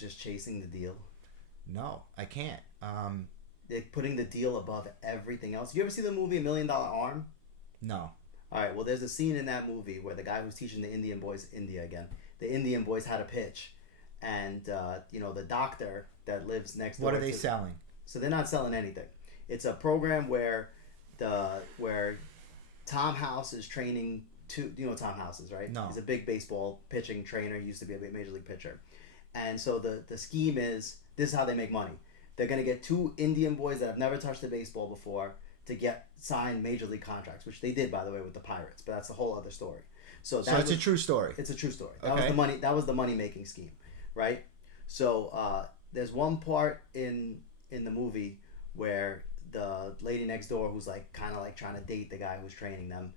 was just chasing the deal? No, I can't. They're putting the deal above everything else. You ever see the movie $1,000,000 Arm? No. All right. Well, there's a scene in that movie where the guy who's teaching the Indian boys, India again, the Indian boys had a pitch, and the doctor that lives next door. What are they selling? So they're not selling anything. It's a program where Tom House is training two. You know what Tom House is, right? No. He's a big baseball pitching trainer. He used to be a major league pitcher, and so the scheme is this is how they make money. They're gonna get two Indian boys that have never touched a baseball before to get signed major league contracts, which they did, by the way, with the Pirates. But that's a whole other story. So it's a true story. It's a true story. Okay. That was the money making scheme, right? So there's one part in the movie where the lady next door, who's like kind of like trying to date the guy who's training them,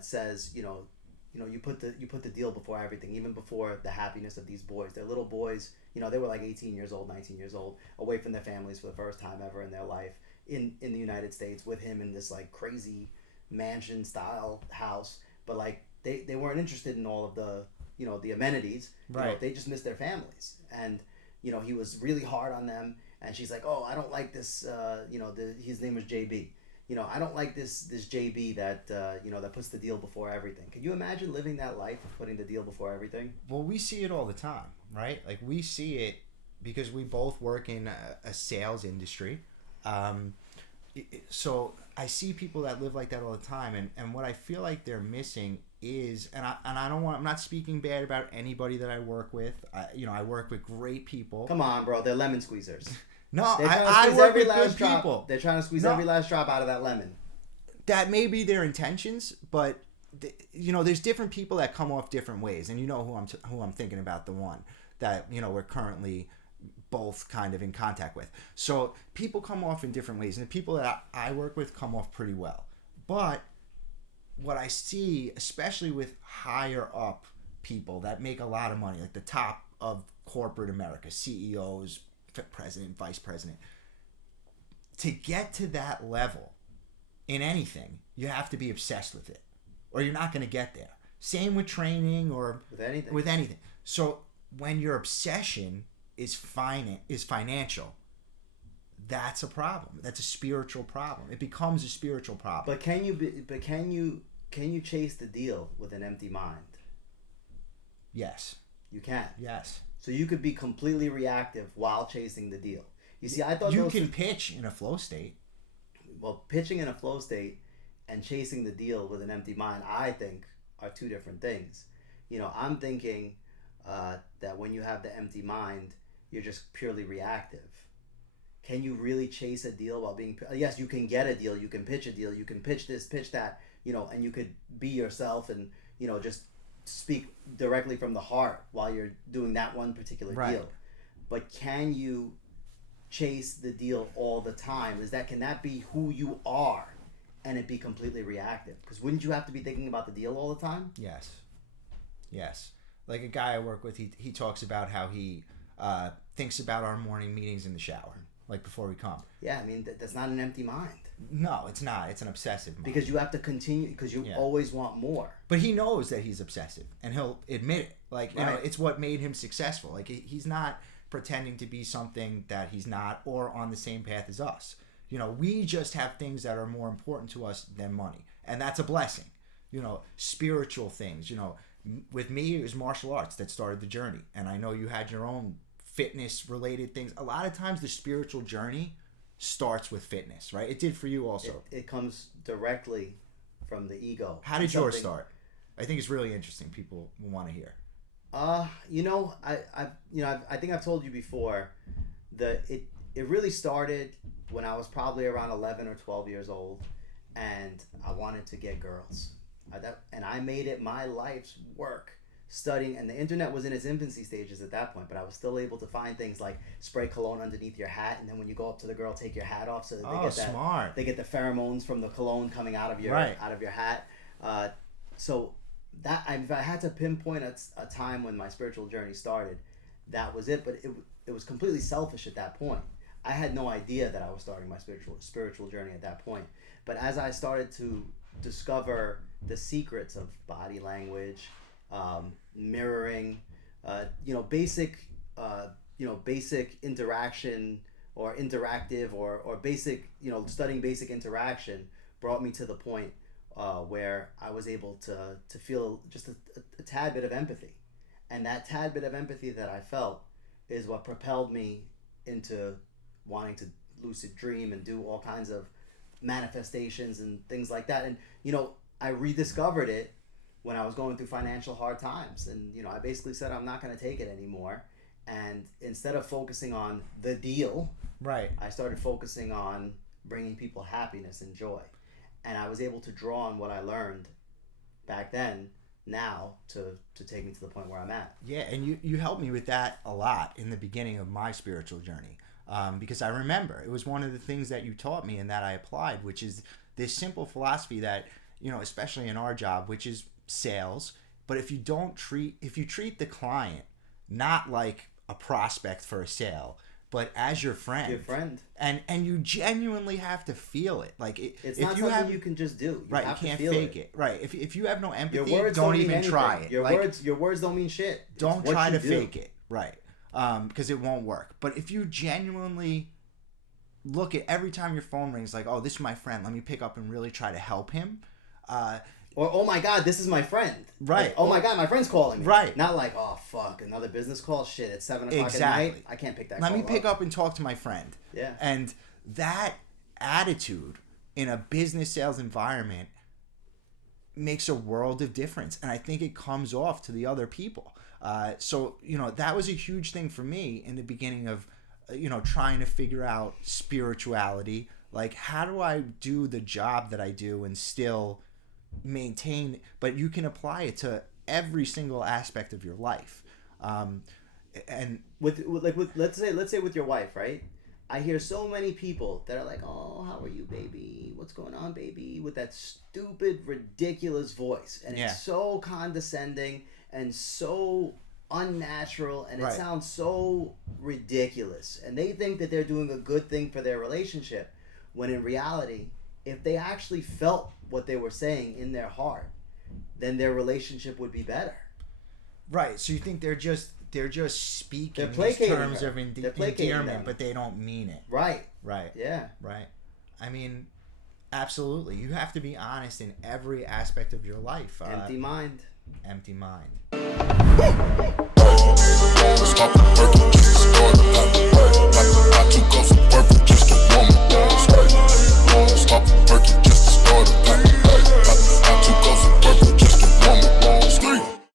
says, you put the deal before everything, even before the happiness of these boys. They're little boys. They were like 18 years old, 19 years old, away from their families for the first time ever in their life in the United States with him in this like crazy mansion style house. But like they weren't interested in all of the the amenities. Right. They just missed their families, and he was really hard on them. And she's like, oh, I don't like this. His name was JB. I don't like this JB that that puts the deal before everything. Can you imagine living that life of putting the deal before everything? Well, we see it all the time, right? Like we see it because we both work in a sales industry. So I see people that live like that all the time, and what I feel like they're missing is, I'm not speaking bad about anybody that I work with. I work with great people. Come on, bro, they're lemon squeezers. No, I work with good people. They're trying to squeeze every last drop out of that lemon. That may be their intentions, but there's different people that come off different ways, and who I'm thinking about, the one that we're currently both kind of in contact with. So people come off in different ways, and the people that I work with come off pretty well. But what I see, especially with higher up people that make a lot of money, like the top of corporate America, CEOs, president, vice president, to get to that level in anything, you have to be obsessed with it, or you're not going to get there. Same with training or with anything. So when your obsession is financial, that's a problem. That's a spiritual problem. It becomes a spiritual problem. But can you chase the deal with an empty mind? Yes. You can. Yes. So you could be completely reactive while chasing the deal. You see, I thought you can pitch in a flow state. Well, pitching in a flow state and chasing the deal with an empty mind, I think, are two different things. I'm thinking that when you have the empty mind, you're just purely reactive. Can you really chase a deal while being... Yes, you can get a deal, you can pitch a deal, you can pitch this, pitch that, and you could be yourself and, just speak directly from the heart while you're doing that one particular deal. But can you chase the deal all the time? Can that be who you are and it be completely reactive? Because wouldn't you have to be thinking about the deal all the time? Yes. Like a guy I work with, he talks about how he thinks about our morning meetings in the shower, like before we come. Yeah, I mean, that's not an empty mind. No, it's not. It's an obsessive mind. Because you have to continue, because you always want more. But he knows that he's obsessive, and he'll admit it. Like, it's what made him successful. Like, he's not pretending to be something that he's not, or on the same path as us. We just have things that are more important to us than money, and that's a blessing. Spiritual things. With me, it was martial arts that started the journey, and I know you had your own fitness-related things. A lot of times, the spiritual journey starts with fitness, right? It did for you also. It comes directly from the ego. How did yours start? I think it's really interesting. People will want to hear. I think I've told you before that it really started when I was probably around 11 or 12 years old, and I wanted to get girls. And I made it my life's work studying, and the internet was in its infancy stages at that point, but I was still able to find things like spray cologne underneath your hat, and then when you go up to the girl, take your hat off so that smart. They get the pheromones from the cologne coming out of your hat. So that if I had to pinpoint a time when my spiritual journey started, that was it. But it was completely selfish at that point. I had no idea that I was starting my spiritual journey at that point. But as I started to discover the secrets of body language, mirroring, basic basic interaction or interactive or basic, studying basic interaction brought me to the point where I was able to feel just a tad bit of empathy. And that tad bit of empathy that I felt is what propelled me into wanting to lucid dream and do all kinds of manifestations and things like that. And, I rediscovered it when I was going through financial hard times. And, I basically said, I'm not going to take it anymore. And instead of focusing on the deal, right, I started focusing on bringing people happiness and joy. And I was able to draw on what I learned back then now to take me to the point where I'm at. Yeah, and you helped me with that a lot in the beginning of my spiritual journey. Because I remember it was one of the things that you taught me and that I applied, which is this simple philosophy that, especially in our job, which is sales, but if you treat the client not like a prospect for a sale, but as your friend. Your friend. And you genuinely have to feel it. Like it's not something you can just do. You can't fake it. Right. If you have no empathy, your words don't even try it. Your words don't mean shit. Don't try to fake it. Right. Because it won't work. But if you genuinely look at every time your phone rings, like, oh, this is my friend, let me pick up and really try to help him. Or, oh my God, this is my friend. Right. Like, oh my God, my friend's calling me. Right. Not like, oh fuck, another business call? Shit, it's 7 o'clock at night. I can't pick that Let call me pick up and talk to my friend. Yeah. And that attitude in a business sales environment makes a world of difference. And I think it comes off to the other people. So, that was a huge thing for me in the beginning of, trying to figure out spirituality. Like, how do I do the job that I do and still maintain, but you can apply it to every single aspect of your life. And with let's say with your wife, right? I hear so many people that are like, oh, how are you, baby? What's going on, baby? With that stupid, ridiculous voice. And it's so condescending and so unnatural, and it sounds so ridiculous. And they think that they're doing a good thing for their relationship, when in reality, if they actually felt what they were saying in their heart, then their relationship would be better. Right. So you think they're just speaking in terms of endearment, but they don't mean it. Right. Right. Yeah. Right. I mean, absolutely. You have to be honest in every aspect of your life. Empty mind. Empty mind.